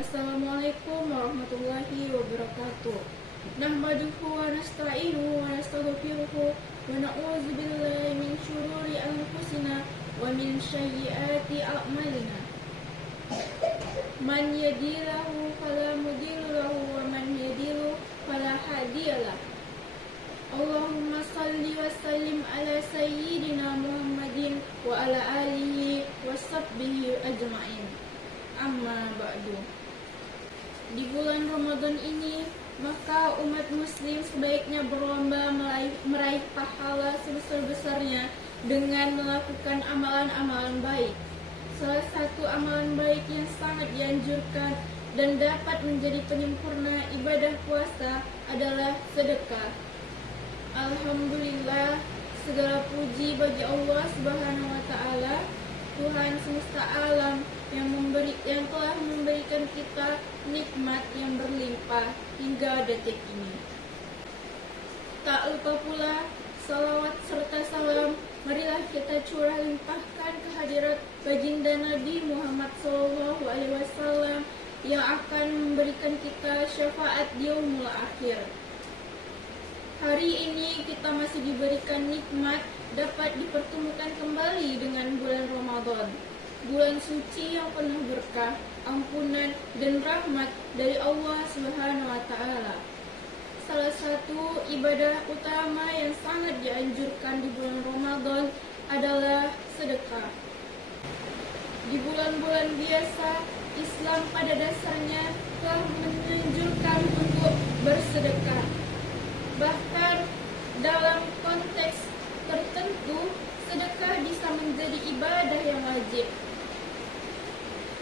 Assalamualaikum warahmatullahi wabarakatuh. Nahmaduhu wa nasta'inuhu wa nastaghfiruhu wa na'udzu billahi min syururi anfusina wa min sayyiati a'malina. Man yahdihillahu fala mudilla lahu wa man yudlil fala hadiyalah. Allahumma salli wa sallim ala sayyidina Muhammadin wa ala alihi wa sahbihi ajma'in. Amma ba'du. Di bulan Ramadan ini, maka umat muslim sebaiknya berlomba meraih pahala sebesar-besarnya dengan melakukan amalan-amalan baik. Salah satu amalan baik yang sangat dianjurkan dan dapat menjadi penyempurna ibadah puasa adalah sedekah. Alhamdulillah, segala puji bagi Allah Subhanahu wa taala, Tuhan semesta alam yang telah memberikan kita nikmat yang berlimpah hingga detik ini. Tak lupa pula salawat serta salam marilah kita curah limpahkan kehadirat baginda Nabi Muhammad SAW yang akan memberikan kita syafaat di yaumul akhir. Hari ini kita masih diberikan nikmat dapat dipertemukan kembali dengan bulan Ramadan, bulan suci yang penuh berkah, ampunan, dan rahmat dari Allah Subhanahu wa taala. Salah satu ibadah utama yang sangat dianjurkan di bulan Ramadan adalah sedekah. Di bulan-bulan biasa, Islam pada dasarnya telah menganjurkan untuk bersedekah. Bahkan dalam konteks tertentu, sedekah bisa menjadi ibadah yang wajib.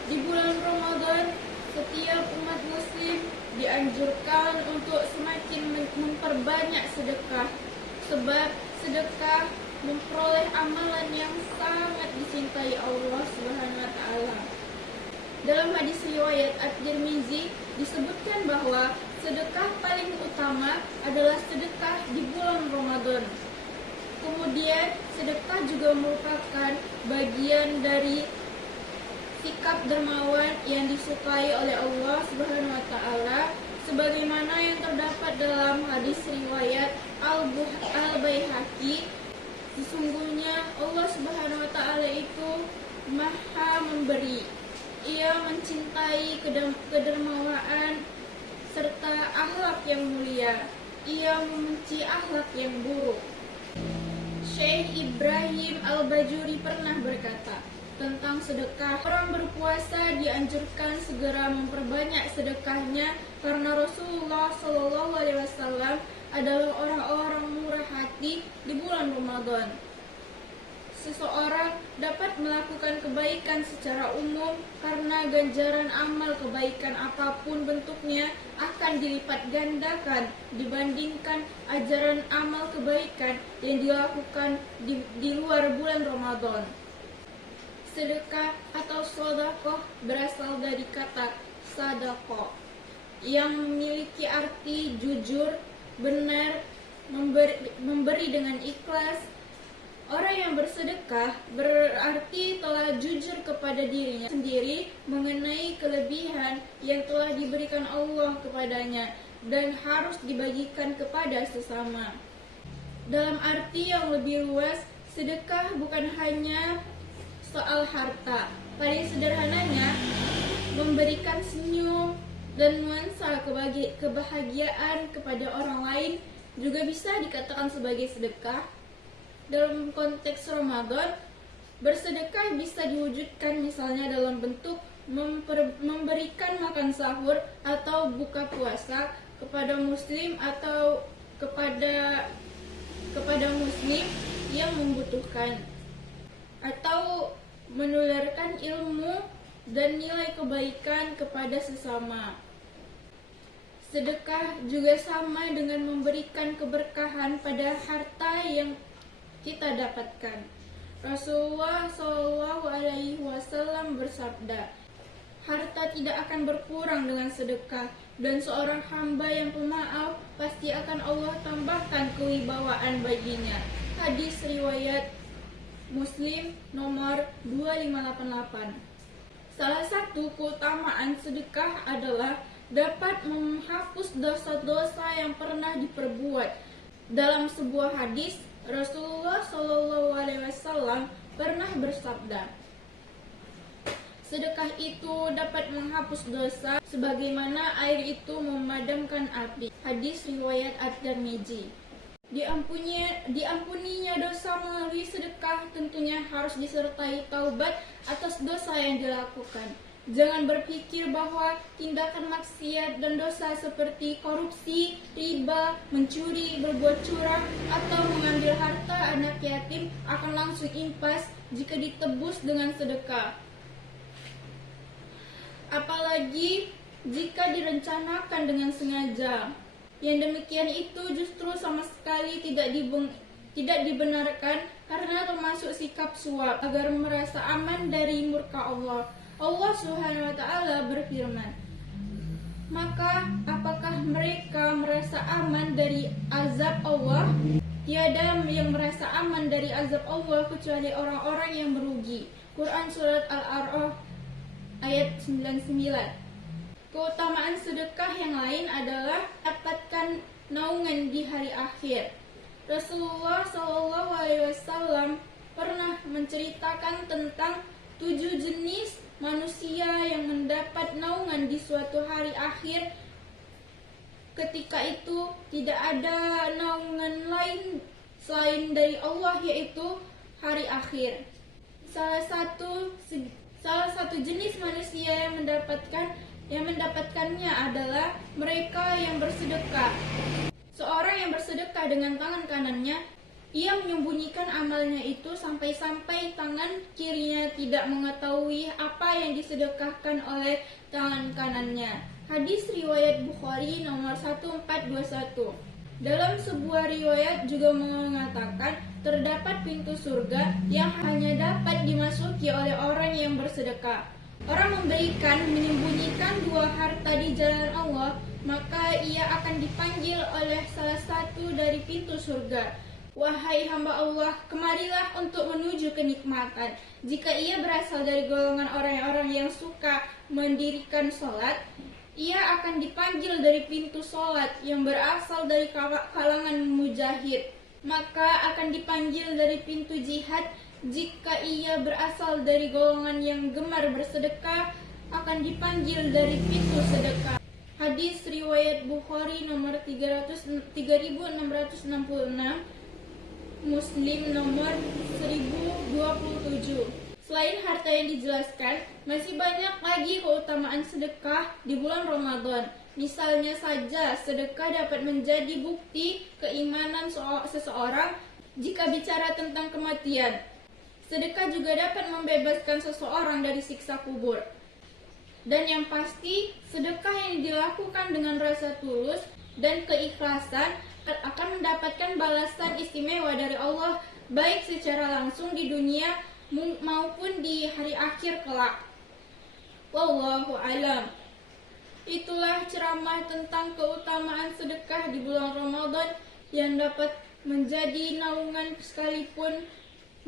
Di bulan Ramadan, setiap umat muslim dianjurkan untuk semakin memperbanyak sedekah, sebab sedekah memperoleh amalan yang sangat dicintai Allah Subhanahu wa taala. Dalam hadis riwayat At-Tirmizi disebutkan bahwa sedekah paling utama adalah sedekah di bulan Ramadan. Kemudian sedekah juga merupakan bagian dari sikap dermawan yang disukai oleh Allah Subhanahu wa taala sebagaimana yang terdapat dalam hadis riwayat Al-Baihaqi. Sesungguhnya Allah Subhanahu wa taala itu Maha memberi. Ia mencintai kedermawaan serta akhlak yang mulia. Ia membenci akhlak yang buruk. Syekh Ibrahim Al-Bajuri pernah berkata tentang sedekah, orang berpuasa dianjurkan segera memperbanyak sedekahnya karena Rasulullah SAW adalah orang-orang murah hati di bulan Ramadan. Seseorang dapat melakukan kebaikan secara umum karena ganjaran amal kebaikan apapun bentuknya akan dilipat gandakan dibandingkan ajaran amal kebaikan yang dilakukan di luar bulan Ramadan. Sedekah atau sedekah berasal dari kata sadaqah yang memiliki arti jujur, benar, memberi dengan ikhlas. Orang yang bersedekah berarti telah jujur kepada dirinya sendiri mengenai kelebihan yang telah diberikan Allah kepadanya dan harus dibagikan kepada sesama. Dalam arti yang lebih luas, sedekah bukan hanya soal harta. Paling sederhananya, memberikan senyum dan nuansa kebahagiaan kepada orang lain juga bisa dikatakan sebagai sedekah. Dalam konteks Ramadan, bersedekah bisa diwujudkan misalnya dalam bentuk memberikan makan sahur atau buka puasa kepada muslim atau kepada muslim yang membutuhkan, atau menularkan ilmu dan nilai kebaikan kepada sesama. Sedekah juga sama dengan memberikan keberkahan pada harta yang kita dapatkan. Rasulullah SAW bersabda, harta tidak akan berkurang dengan sedekah, dan seorang hamba yang pemaaf pasti akan Allah tambahkan kewibawaan baginya. Hadis riwayat Muslim nomor 2588. Salah satu keutamaan sedekah adalah dapat menghapus dosa-dosa yang pernah diperbuat. Dalam sebuah hadis, Rasulullah SAW pernah bersabda, sedekah itu dapat menghapus dosa sebagaimana air itu memadamkan api. Hadis riwayat At-Tirmidzi. Diampuninya dosa melalui sedekah tentunya harus disertai taubat atas dosa yang dilakukan. Jangan berpikir bahwa tindakan maksiat dan dosa seperti korupsi, riba, mencuri, berbuat curang, atau mengambil harta anak yatim akan langsung impas jika ditebus dengan sedekah. Apalagi jika direncanakan dengan sengaja. Yang demikian itu justru sama sekali tidak dibenarkan karena termasuk sikap suap agar merasa aman dari murka Allah. Allah Subhanahu wa Ta'ala berfirman, maka apakah mereka merasa aman dari azab Allah? Tiada yang merasa aman dari azab Allah kecuali orang-orang yang merugi. Quran Surat Al-A'raf ayat 99. Keutamaan sedekah yang lain adalah dapatkan naungan di hari akhir. Rasulullah SAW pernah menceritakan tentang 7 jenis manusia yang mendapat naungan di suatu hari akhir. Ketika itu tidak ada naungan lain selain dari Allah, yaitu hari akhir. Salah satu jenis manusia yang mendapatkannya adalah mereka yang bersedekah. Seorang yang bersedekah dengan tangan kanannya, ia menyembunyikan amalnya itu sampai-sampai tangan kirinya tidak mengetahui apa yang disedekahkan oleh tangan kanannya. Hadis riwayat Bukhari nomor 1421. Dalam sebuah riwayat juga mengatakan terdapat pintu surga yang hanya dapat dimasuki oleh orang yang bersedekah. Orang menyembunyikan 2 harta di jalan Allah, maka ia akan dipanggil oleh salah satu dari pintu surga. Wahai hamba Allah, kemarilah untuk menuju kenikmatan. Jika ia berasal dari golongan orang-orang yang suka mendirikan sholat, ia akan dipanggil dari pintu sholat yang berasal dari kalangan mujahid. Maka akan dipanggil dari pintu jihad. Jika ia berasal dari golongan yang gemar bersedekah, akan dipanggil dari pintu sedekah. Hadis riwayat Bukhari nomor 3666, Muslim nomor 1027. Selain harta yang dijelaskan, masih banyak lagi keutamaan sedekah di bulan Ramadan. Misalnya saja, sedekah dapat menjadi bukti keimanan seseorang jika bicara tentang kematian. Sedekah juga dapat membebaskan seseorang dari siksa kubur. Dan yang pasti, sedekah yang dilakukan dengan rasa tulus dan keikhlasan akan mendapatkan balasan istimewa dari Allah, baik secara langsung di dunia maupun di hari akhir kelak. Wallahu alam. Itulah ceramah tentang keutamaan sedekah di bulan Ramadan yang dapat menjadi naungan sekalipun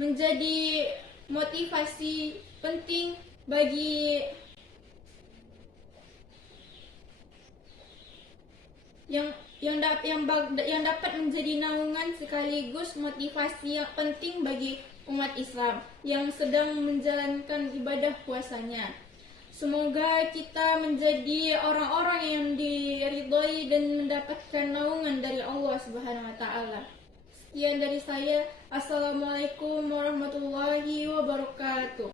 menjadi motivasi penting bagi yang dapat menjadi naungan sekaligus motivasi yang penting bagi umat Islam yang sedang menjalankan ibadah puasanya. Semoga kita menjadi orang-orang yang diridhoi dan mendapatkan naungan dari Allah Subhanahu wa Ta'ala. Sekian dari saya. Assalamualaikum warahmatullahi wabarakatuh.